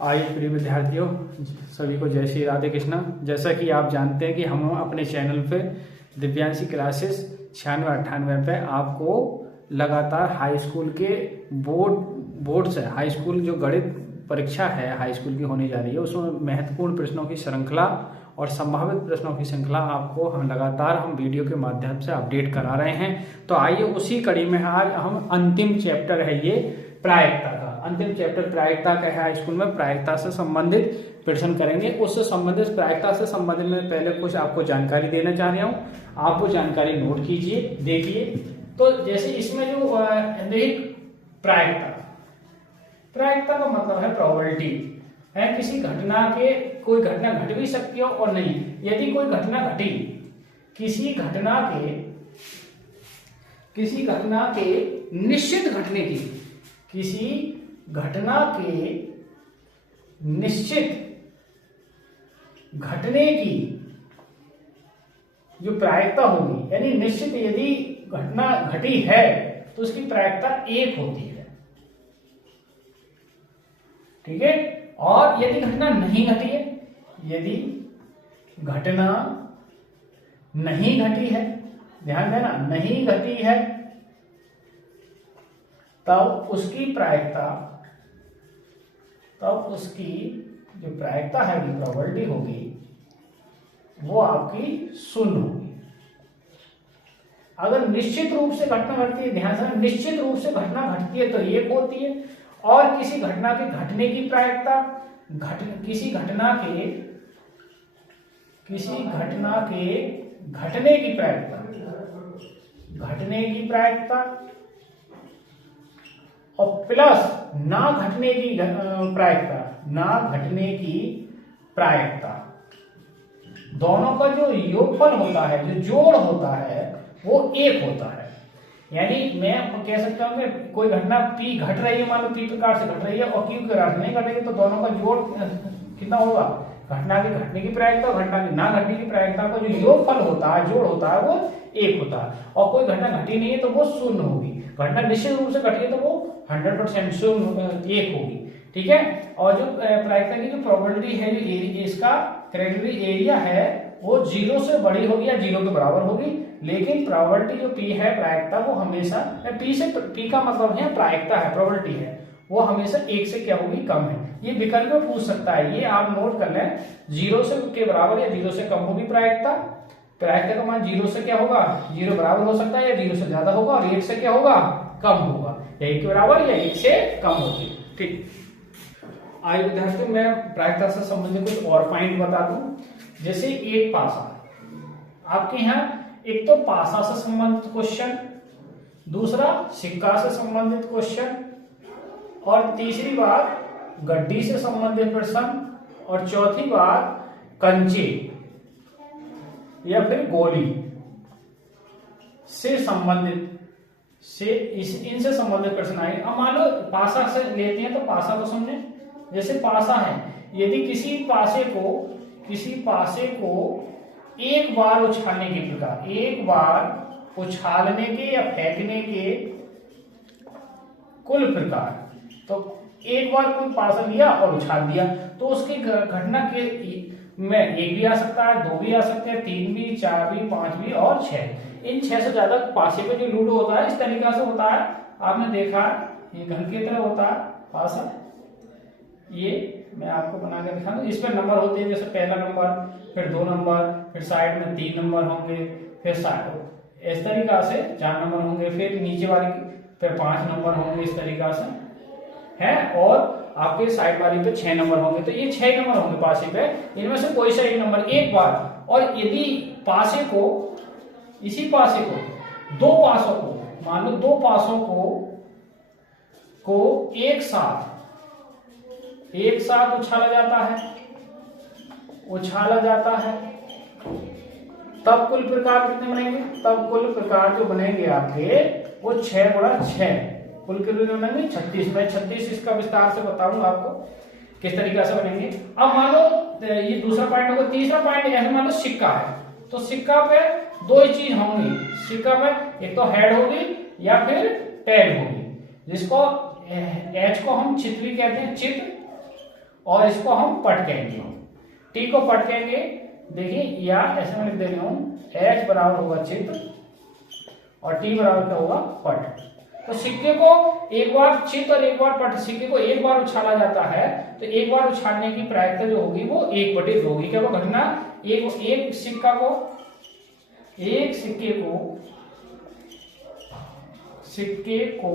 आइए प्रिय विद्यार्थियों, सभी को जय श्री राधे कृष्णा। जैसा कि आप जानते हैं कि हम अपने चैनल पे दिव्यांशी क्लासेस 96-98 पे आपको लगातार हाई स्कूल के बोर्ड से हाई स्कूल जो गणित परीक्षा है हाई स्कूल की होने जा रही है, उसमें महत्वपूर्ण प्रश्नों की श्रृंखला और संभावित प्रश्नों की श्रृंखला आपको हम लगातार वीडियो के माध्यम से अपडेट करा रहे हैं। तो आइए उसी कड़ी में आज हम अंतिम चैप्टर है ये प्रायिकता का। अंतिम चैप्टर प्रायिकता का है। हाई स्कूल में प्रायिकता से संबंधित प्रश्न करेंगे। उससे संबंधित प्रायिकता से संबंधित में पहले कुछ आपको जानकारी देना चाह रहा हूँ, आप वो जानकारी नोट कीजिए, देखिए। तो जैसे इसमें जो प्रायिकता का मतलब है प्रोबेबिलिटी है किसी घटना के, कोई घटना घट भी सकती हो और नहीं। यदि कोई घटना घटी, किसी घटना के निश्चित घटने की, किसी घटना के निश्चित घटने की जो प्रायिकता होगी, यानी निश्चित यदि घटना घटी है तो उसकी प्रायिकता 1 होती है, ठीक है। और यदि घटना नहीं घटी है, यदि घटना नहीं घटी है, ध्यान देना, नहीं घटी है, तब उसकी जो प्रायिकता है, जो प्रोबेबिलिटी होगी, वो आपकी 0 होगी। अगर निश्चित रूप से घटना घटती है, ध्यान से, निश्चित रूप से घटना घटती है तो 1 होती है। और किसी घटना के घटने की प्रायिकता, किसी घटना के घटने की प्रायिकता और प्लस ना घटने की प्रायिकता, दोनों का जो योगफल होता है, जो जोड़ होता है, वो 1 होता है। यानी मैं कह सकता हूं कि कोई घटना P घट रही है, मान लो P प्रकार से घट रही है और Q प्रकार से नहीं घटेगी, तो दोनों का जोड़ कितना होगा? घटना के घटने की प्रायिकता और घटना के ना घटने की प्रायिकता का जो योगफल होता है, जोड़ होता है, वो 1 होता है। और कोई घटना घटी नहीं है तो वो 0 होगी। घटना निश्चित रूप से घटी है तो वो 100% 1 होगी, ठीक है। और जो प्रायिकता की जो प्रोबेबिलिटी है, जो इसका क्राइटेरिया एरिया है, वो 0 से बड़ी होगी या 0 के बराबर होगी। लेकिन प्रोबेबिलिटी जो P है, प्रायिकता, वो हमेशा P का मतलब है प्रायिकता है, प्रोबेबिलिटी है, वो हमेशा 1 से क्या होगी? कम है। ये विकल्प में पूछ सकता है, ये आप नोट कर लें। 0 से के बराबर या 0 से कम होगी प्रायिकता का मान 0 से क्या होगा? 0 बराबर हो सकता है या 0 से ज्यादा होगा, और 1 से क्या होगा? कम होगा, या 1 के बराबर या 1 से कम होगी, ठीक। आइए विद्यार्थियों, मैं प्रायिकता से संबंधित कुछ और पॉइंट बता दूं। जैसे एक पासा, आपके यहाँ एक तो पासा से संबंधित क्वेश्चन, दूसरा सिक्का से संबंधित क्वेश्चन, और तीसरी बात गड्डी से संबंधित प्रश्न, और चौथी बात कंचे या फिर गोली से संबंधित इनसे संबंधित प्रश्न आए। अब मान लो पासा से लेते हैं, तो पासा को समझे। जैसे पासा है, यदि किसी पासे को एक बार उछालने के प्रकार, एक बार उछालने के या फेंकने के कुल प्रकार, तो एक बार कोई पासा लिया और उछाल दिया, तो उसकी घटना के में 1 भी आ सकता है, 2 भी आ सकते हैं, 3 भी, 4 भी, 5 भी और 6। इन 6 से ज्यादा पासे पे जो लूडो होता है, इस तरीका से होता है। आपने देखा ये घन की तरह होता है पासा। ये मैं आपको बना के दिखा दूं। इसमें नंबर होते हैं, जैसे पहला नंबर, फिर 2 नंबर, फिर साइड में 3 नंबर होंगे, फिर साइड इस तरीका से 4 नंबर होंगे, फिर नीचे वाले पे 5 नंबर होंगे, इस तरीका से है। और आपके साइड वाली पे 6 नंबर होंगे। तो ये 6 नंबर होंगे पासे पे, इनमें से कोई सा एक नंबर एक बार। और यदि पासे को, इसी पासे को 2 पासों को, मान लो 2 पासों को एक साथ उछाला जाता है, तब कुल प्रकार कितने बनेंगे? तब कुल प्रकार जो बनेंगे आपके, वो 6 गुणा 6, कुल कितने बनेंगे? 36। मैं 36 इसका विस्तार से बताऊंगा आपको किस तरीके से बनेंगे। अब मान लो ये दूसरा पॉइंट होगा। तीसरा पॉइंट ऐसे मान लो सिक्का है, तो सिक्का पे 2 ही चीज होंगी। सिक्का पे एक तो हेड होगी या फिर टेल होगी, जिसको एच को हम चित्र भी कहते हैं, चित्र, और इसको हम पट कहेंगे, टी को पट कहेंगे। देखिए या ऐसे में लिख दे रहा हूं, एच बराबर होगा चित्र और टी बराबर क्या होगा पट। तो सिक्के को एक बार चित और एक बार पट, सिक्के को एक बार उछाला जाता है तो एक बार उछालने की प्रायिकता जो होगी वो 1/2 होगी। क्या वो घटना एक सिक्के को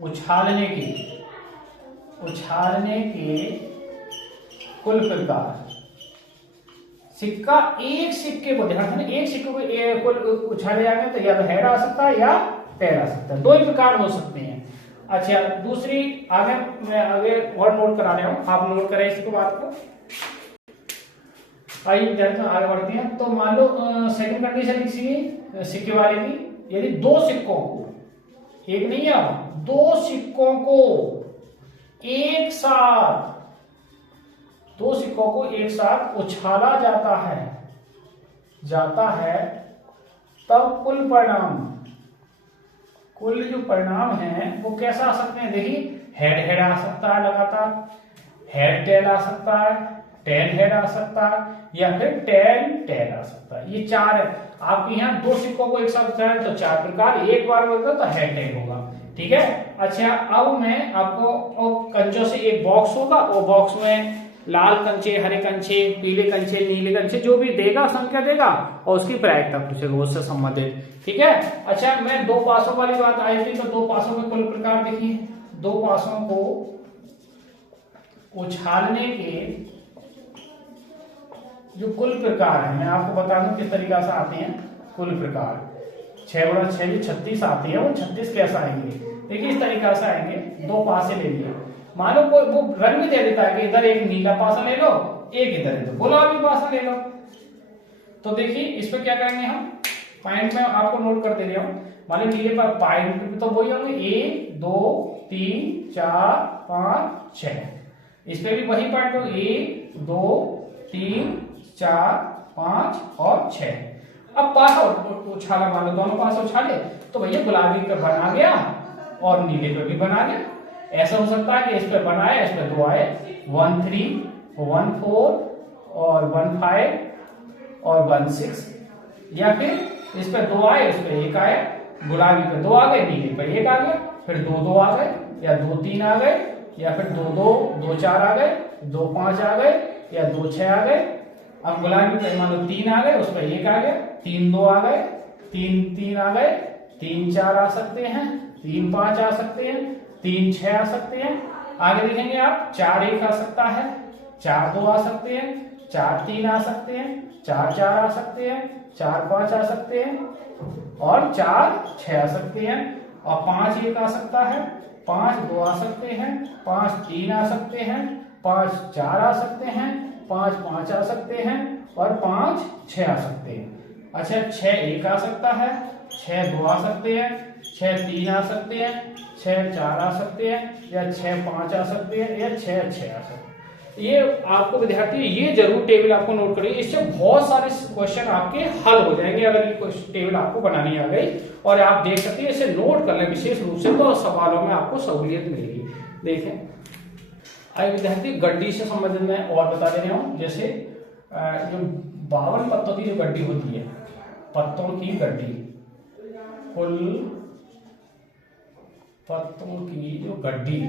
उछालने के कुल प्रकार, एक सिक्के को ध्यान देना, एक सिक्के को उछाले जाएंगे तो या तो हेड आ सकता है या टेल आ सकता है, दो ही प्रकार हो सकते हैं। अच्छा दूसरी आगे मैं आगे और नोट करा रहा हूं, आप नोट करें इसको बात को। आइए विद्यार्थियों आगे बढ़ते हैं। तो मान लो सेकंड कंडीशन लिखिए सिक्के वाले की, यदि दो सिक्कों को, एक नहीं है, दो सिक्कों को एक साथ उछाला जाता है तब कुल जो परिणाम है वो कैसा आ सकते हैं। देखिए हेड आ सकता है लगातार, हेड टेल आ सकता है, टेल हेड आ सकता है या फिर टेल आ सकता है। ये चार है। आपके यहाँ दो सिक्कों को एक साथ उछालें तो चार प्रकार, एक बार होगा तो हेड टेल होगा। ठीक है। अच्छा अब मैं आपको कंचों से एक बॉक्स होगा, वो बॉक्स में लाल कंचे, हरे कंचे, पीले कंचे, नीले कंचे जो भी देगा संख्या देगा और उसकी प्रायिकता पूछेगा उससे संबंधित। ठीक है। अच्छा मैं दो पासों वाली बात आई थी, तो दो पासों के कुल प्रकार देखिए, दो पासों को उछालने के जो कुल प्रकार है मैं आपको बता दूं किस तरीका से आते हैं कुल प्रकार। 6×6 जो 36 आती है वो 36 कैसा आएंगे, देखिए इस तरीका से आएंगे। दो पासे ले लिए, मान लो कोई वो रंग भी दे देता है कि इधर एक नीला पासा ले लो, एक इधर गुलाबी पासा ले लो। तो देखिए इस पे क्या करेंगे हम, पॉइंट में आपको नोट कर दे रहा हूं। मान लो नीले पर पॉइंट तो वही होंगे 1 2 3 4 5 6, इस पे भी वही पॉइंट हो 1 2 3 4 5 और 6। अब पासा उछाला, मान लो दोनों पासा उछाले तो भैया गुलाबी पे बना गया और नीले पे भी बना गया। ऐसा हो सकता है कि इस पे बनाए, इस पे 2 आए, 1 3 1 4 और 1 5 और 1 6, या फिर इस पे 2 आए, इस पे 1 आए, गुलाबी पे 2 आ गए, नीले पे 1 आ गया, फिर 2 2 आ गए या 2 3 आ गए, या फिर 2 2 2 4 आ गए, 2 5 आ गए या 2 6 आ गए। अब गुलाबी पे मान लो 3 आ गए, उस पर 1 आ गया, 3 2 आ गए, 3 3 आ गए, 3 4 आ सकते हैं, 3 5 आ सकते हैं, 3 6 आ सकते हैं। आगे देखेंगे आप 4 1 आ सकता है, 4 2 आ सकते हैं, 4 3 आ सकते हैं, 4 4 आ सकते हैं, 4 5 आ सकते हैं और 4 6 आ सकते हैं, और 5 1 आ सकता है, 5 2 आ सकते हैं, 5 3 आ सकते हैं, 5 4 आ सकते हैं, 5 5 आ सकते हैं और 5 6 आ सकते हैं। अच्छा 6 1 आ सकता है, 6 2 आ सकते हैं, 6 3 आ सकते हैं, 6 4 आ सकते हैं या 6 5 आ सकते हैं या 6 6 आ सकते हैं। ये आपको विद्यार्थी ये जरूर टेबल आपको नोट करिए, इससे बहुत सारे क्वेश्चन आपके हल हो जाएंगे अगर ये टेबल आपको बनानी आ गई और आप देख सकते हैं। इसे नोट कर लें विशेष रूप से, तो सवालों में आपको सहूलियत मिलेगी। देखें आइए विद्यार्थी गड्डी से संबंधित मैं और बता दे रहा हूँ। जैसे जो 52 पत्तों की जो गड्डी होती है, पत्तों की गड्डी, कुल पत्तों की जो गड्डी,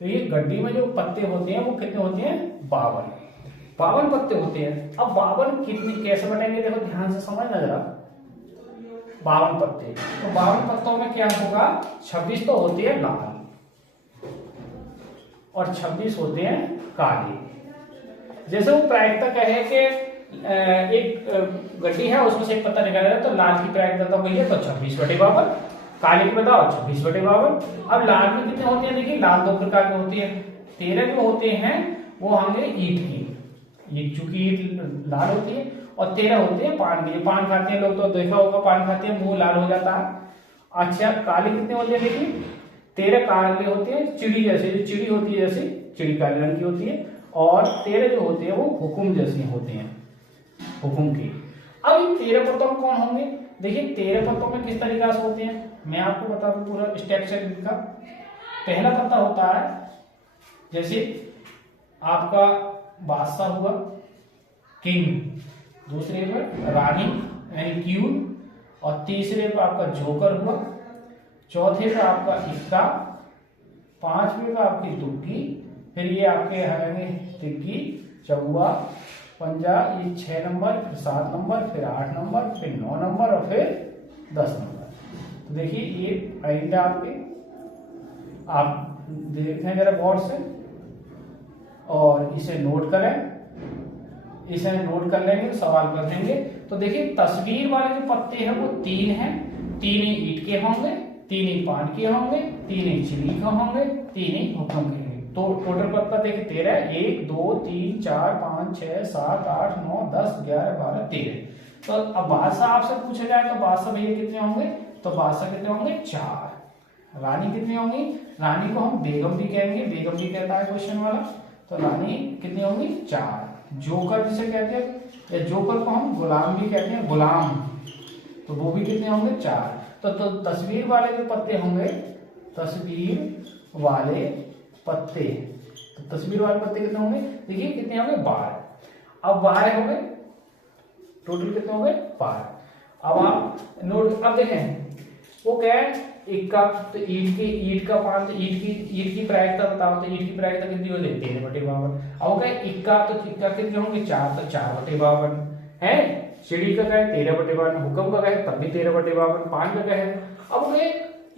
तो ये गड्डी में जो पत्ते होते हैं वो कितने होते हैं 52 पत्ते होते हैं। अब 52 कितनी कैसे बनेंगे, देखो ध्यान से समझना जरा। 52 पत्ते, तो 52 पत्तों में क्या होगा, 26 तो होते हैं लाल और 26 होते हैं काले। जैसे वो प्रायिकता कहे कि एक गड्डी है उसमें से एक पत्ता निकाला जाए तो लाल की प्रायिकता तो भैया तो 26/52, काले की बताओ 26/52। अब लाल में कितने होते हैं, देखिए लाल 2 प्रकार के होती है। 13 जो होते हैं वो होंगे ईंट की, ये चूंकि ईंट लाल होती है, और 13 होते हैं पान के, पान खाते हैं लोग तो देखा होगा, पान खाते हैं मुंह लाल हो जाता है। अच्छा काले कितने होते हैं, देखिए 13 काले होते हैं, चिड़ी जैसे, जो चिड़ी होती है जैसे चिड़ी काले रंग की होती है, और 13 जो होते हैं वो हुकुम जैसे होते हैं, हुकुम की। अब इन 13 पत्तों में कौन होंगे, देखिए 13 पत्तों में किस तरीका से होते हैं मैं आपको बता दूं पूरा स्टेप से इनका। पहला पत्ता होता है जैसे आपका बादशाह हुआ किंग, दूसरे पर रानी यानी क्यून, और तीसरे पर आपका जोकर हुआ, चौथे पे आपका इक्का, पांचवे पे आपकी दुक्की, फिर ये आपके आएंगे तिक्की, चौवा, पंजा, ये 6 नंबर, फिर 7 नंबर, फिर 8 नंबर, फिर 9 नंबर और फिर 10 नंबर। तो देखिए ये आएंगे आपके, आप देखें जरा गौर से और इसे नोट करें, इसे नोट कर लेंगे, सवाल कर लेंगे। तो देखिए तस्वीर वाले जो पत्ते हैं वो 3 हैं, 3 ही ईंट के होंगे, 3 ही पान के होंगे, 3 ही चिड़ी के होंगे, 3 ही हुक्म के होंगे। तो टोटल पत्ता देखिए 13, 1 2 3 4 5 6 7 8 9 10 11 12 13। तो अब बादशाह आपसे पूछा जाए तो बादशाह भैया कितने होंगे, तो बादशाह कितने होंगे 4। रानी कितनी होंगी, रानी को हम बेगम भी कहेंगे, बेगम भी कहता है क्वेश्चन वाला, तो रानी कितनी होंगी 4। जोकर जिसे कहते हैं, या जोकर को हम गुलाम भी कहते हैं, गुलाम, तो वो भी कितने होंगे 4। तो तस्वीर वाले जो पत्ते होंगे, तस्वीर वाले पत्ते, तो तस्वीर वाले पत्ते कितने होंगे, देखिए कितने होंगे 12। अब 12 हो गए, टोटल कितने हो गए 12। अब आप नोट, अब देखें वो क्या है इक्का, तो ईंट का पान, तो ईंट की प्रायिकता बताओ, तो ईंट की प्रायिकता कितनी हो जाती है 13/52। अब क्या है इक्का, तो इक्का कितने होंगे 4, तो 4/52 है। चिड़ी का क्या है 13/52, हुक्म का क्या है तब भी 13/52, पान का क्या है। अब क्या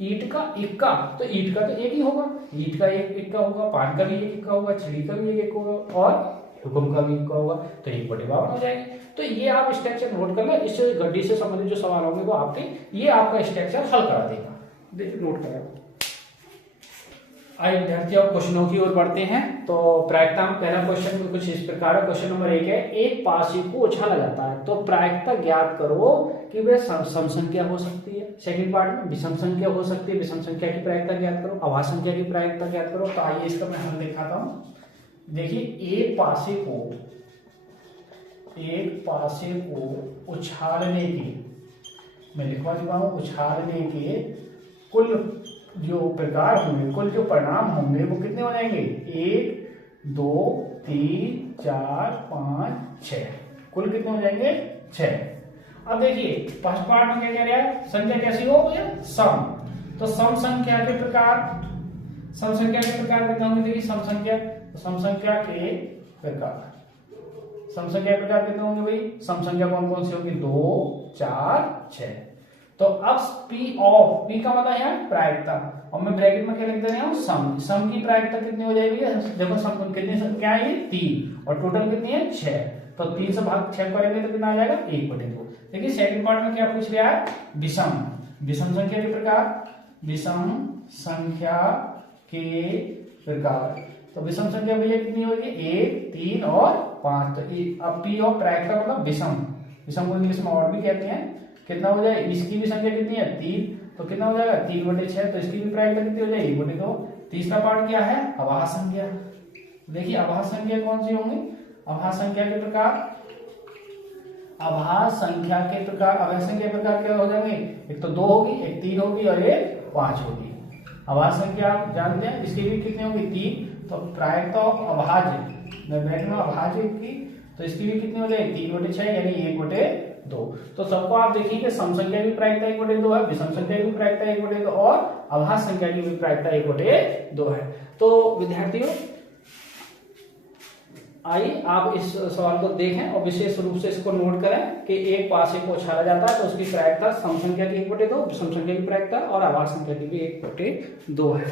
ईंट का इक्का, तो ईंट का तो एक ही होगा, ईंट का एक इक्का होगा, पान का भी एक इक्का होगा, चिड़ी का भी एक इक्का होगा और हुक्म का भी इक्का होगा, तो 1/52 हो जाएंगे। तो ये आप स्ट्रक्चर नोट कर लो, इससे गड्डी से संबंधित जो सवाल होंगे वो आपके ये आपका स्ट्रक्चर हल करा देगा। देखिए नोट करें। आइए विद्यार्थी अब क्वेश्चनों की ओर बढ़ते हैं। तो प्रायिकता में पहला क्वेश्चन कुछ इस प्रकार है। क्वेश्चन नंबर 1 है, एक पासे को उछाला जाता है तो प्रायिकता ज्ञात करो कि वह सम संख्या हो सकती है। सेकंड पार्ट में विषम संख्या हो सकती है, विषम संख्या की प्रायिकता ज्ञात करो, अभाज्य संख्या की प्रायिकता ज्ञात करो। तो आइए इसका मैं हल दिखाता हूं। देखिए एक पासे को उछालने की, मैं लिखवा चुका हूं, उछालने के कुल जो प्रकार होंगे, कुल जो परिणाम होंगे वो कितने हो जाएंगे 1 2 3 4 5 6, कुल कितने हो जाएंगे 6। अब देखिए फर्स्ट पार्ट में क्या कह रहा है, संख्या कैसी हो भैया सम, तो सम संख्या के प्रकार, सम संख्या के प्रकार कितने होंगे, देखिए सम संख्या, सम संख्या के प्रकार, सम संख्या के प्रकार कितने होंगे भाई, सम संख्या कौन कौन सी होगी 2 4 6। तो अब P ऑफ, P का मतलब है प्रायिकता, और मैं ब्रैकेट में क्या लिख दे रहा हूं सम, सम की प्रायिकता कितनी हो जाएगी, देखो सम कितनी संख्या है ये 3 और टोटल कितनी है 6, तो 3 से भाग 6 करेंगे तो कितना आ जाएगा 1/2। देखिए सेकंड पार्ट में क्या पूछ रहा है विषम, विषम संख्या के प्रकार, विषम संख्या के प्रकार, तो विषम संख्या भैया कितनी होगी 1 3 और 5। तो अब P ऑफ प्रायिकता मतलब विषम, विषम को इंग्लिश में और भी कहते हैं, कितना हो जाए, इसकी भी संख्या कितनी है 3, तो कितना हो जाएगा 3/6, तो इसकी भी प्रायिकता कितनी हो जाएगी 1/2। तीसरा पार्ट क्या है अभाज्य संख्या, देखिए अभाज्य संख्या कौन सी होंगी, अभाज्य संख्या के प्रकार, अभाज्य संख्या के प्रकार, अभाज्य संख्या के प्रकार क्या हो जाएंगे, एक तो 2 होगी, एक 3 होगी और एक 5 होगी। अभाज्य संख्या आप जानते हैं इसकी भी कितनी होगी 3, तो प्रायिकता ऑफ अभाज्य, मैं बैठ में अभाज्य की, तो इसकी भी कितनी हो जाएगी 3/6 यानी 1/2। तो सबको आप देखिए सम संख्या की प्रायिकता 1/2 है, विषम संख्या की प्रायिकता 1/2 और अभाज्य संख्या की भी प्रायिकता 1/2 है। तो विद्यार्थियों आइए आप इस सवाल को देखें और विशेष रूप से इसको नोट करें कि एक पासे को उछाला जाता है तो उसकी प्रायिकता सम संख्या की 1/2, विषम संख्या की प्रायिकता और अभाज्य संख्या की भी 1/2 है।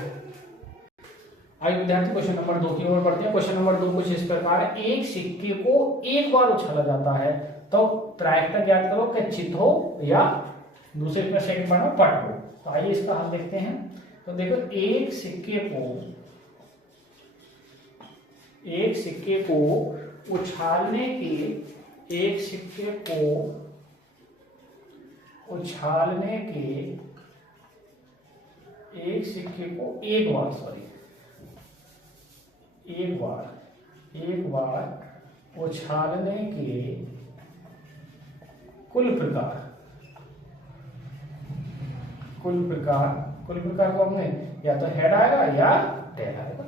आइए विद्यार्थी क्वेश्चन नंबर 2 की ओर बढ़ते हैं। क्वेश्चन नंबर 2 कुछ इस प्रकार है, एक सिक्के को एक बार उछाला जाता है तो प्रायिकता ज्ञात करो कि चित हो या दूसरे में सेकंड पार्ट में पट हो। तो आइए इसका हल देखते हैं। तो देखो एक सिक्के को उछालने के, एक सिक्के को उछालने के, एक सिक्के को एक बार, सॉरी एक बार उछालने के कुल प्रकार को हमने या तो हेड आएगा या टेल आएगा।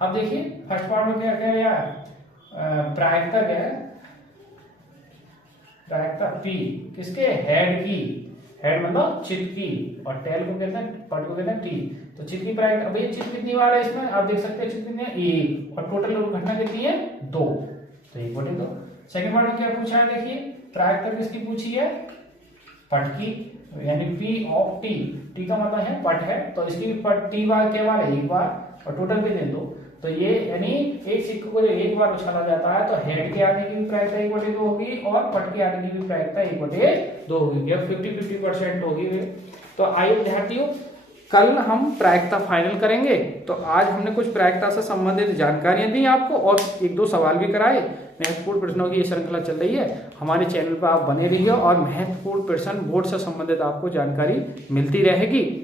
अब देखिए फर्स्ट पार्ट में क्या क्या गया, प्रायिकता क्या है, प्रायिकता P किसके, हेड की, हेड मतलब चित्त की, और टेल को कहते हैं, पट को कहते हैं T। तो चित्त की प्रायिकता, भैया चित्त कितनी बार है इसमें, आप देख सकते हैं चित्त कितनी है, 1, और टोटल घटना कितनी है, 2, तो 1/2। सेकंड पार्ट में क्या पूछा है, देखिए प्रायिकता किसकी पूछी है, पट की, यानी P ऑफ T, T का मतलब है पट है, तो इसकी पट T बार के बार है, 1 बार, और टोटल भी दे दो, तो ये यानी एक सिक्के को जो 1 बार उछाला जाता है तो हेड के आने की भी प्रायिकता 1/2 होगी और पट के आने की भी प्रायिकता 1/2 होगी, यह 50-50% होगी। तो आइए विद्यार्थियों, कल हम प्रायिकता फाइनल करेंगे। तो आज हमने कुछ प्रायिकता से संबंधित जानकारियां दी आपको और 1-2 सवाल भी कराए। महत्वपूर्ण प्रश्नों की ये श्रृंखला चल रही है, हमारे चैनल पर आप बने रहिए और महत्वपूर्ण प्रश्न बोर्ड से संबंधित आपको जानकारी मिलती रहेगी।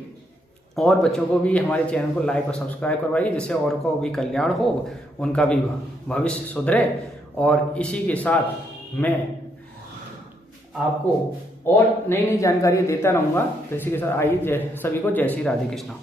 और बच्चों को भी हमारे चैनल को लाइक और सब्सक्राइब करवाइए, जिससे और को भी कल्याण हो, उनका भी भविष्य सुधरे। और इसी के साथ मैं आपको और नई नई जानकारियाँ देता रहूँगा। तो इसी के साथ आइए, सभी को जय श्री राधे कृष्णा।